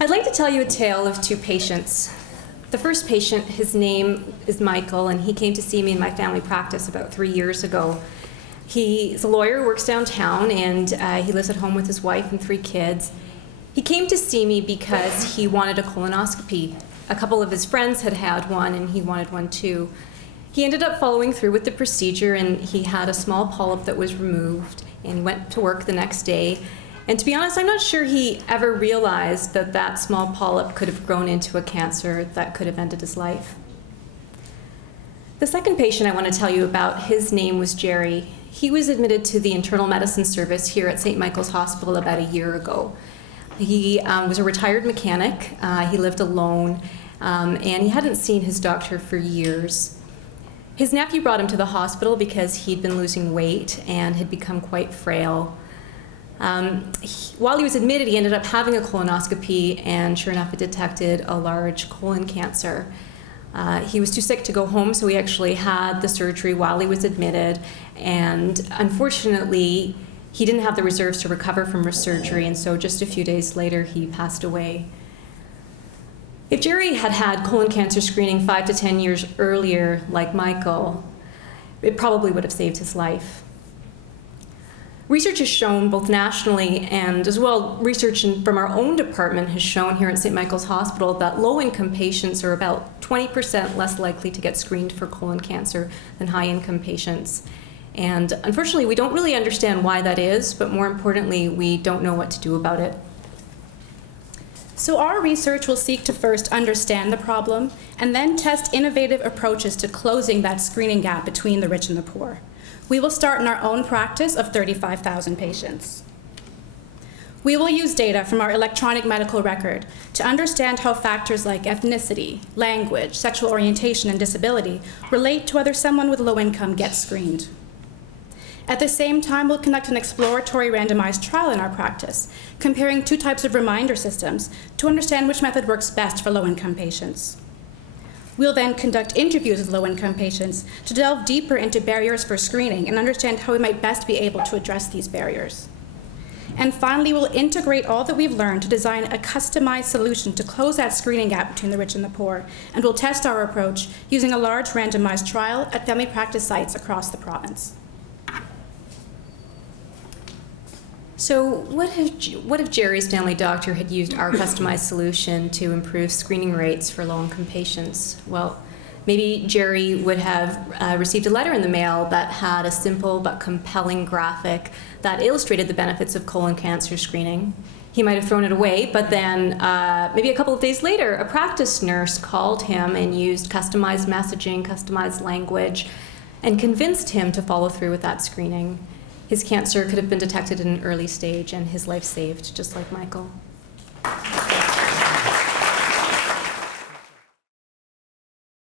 I'd like to tell you a tale of two patients. The first patient, his name is Michael, and he came to see me in my family practice about 3 years ago. He's a lawyer, works downtown, and he lives at home with his wife and 3 kids. He came to see me because he wanted a colonoscopy. A couple of his friends had had one, and he wanted one too. He ended up following through with the procedure, and he had a small polyp that was removed, and he went to work the next day. And to be honest, I'm not sure he ever realized that that small polyp could have grown into a cancer that could have ended his life. The second patient I want to tell you about, his name was Jerry. He was admitted to the internal medicine service here at St. Michael's Hospital about a year ago. He was a retired mechanic. He lived alone, and he hadn't seen his doctor for years. His nephew brought him to the hospital because he'd been losing weight and had become quite frail. While he was admitted, he ended up having a colonoscopy, and sure enough, it detected a large colon cancer. He was too sick to go home, so he actually had the surgery while he was admitted, and unfortunately, he didn't have the reserves to recover from surgery, and so just a few days later, he passed away. If Jerry had had colon cancer screening 5 to 10 years earlier, like Michael, it probably would have saved his life. Research has shown, both nationally and as well, research from our own department has shown here at St. Michael's Hospital that low-income patients are about 20% less likely to get screened for colon cancer than high-income patients. And unfortunately, we don't really understand why that is, but more importantly, we don't know what to do about it. So our research will seek to first understand the problem and then test innovative approaches to closing that screening gap between the rich and the poor. We will start in our own practice of 35,000 patients. We will use data from our electronic medical record to understand how factors like ethnicity, language, sexual orientation, and disability relate to whether someone with low income gets screened. At the same time, we'll conduct an exploratory randomized trial in our practice, comparing 2 types of reminder systems to understand which method works best for low-income patients. We'll then conduct interviews with low-income patients to delve deeper into barriers for screening and understand how we might best be able to address these barriers. And finally, we'll integrate all that we've learned to design a customized solution to close that screening gap between the rich and the poor, and we'll test our approach using a large randomized trial at family practice sites across the province. So what if Jerry's family doctor had used our customized solution to improve screening rates for low-income patients? Well, maybe Jerry would have received a letter in the mail that had a simple but compelling graphic that illustrated the benefits of colon cancer screening. He might have thrown it away, but then maybe a couple of days later, a practice nurse called him and used customized messaging, customized language, and convinced him to follow through with that screening. His cancer could have been detected in an early stage and his life saved, just like Michael.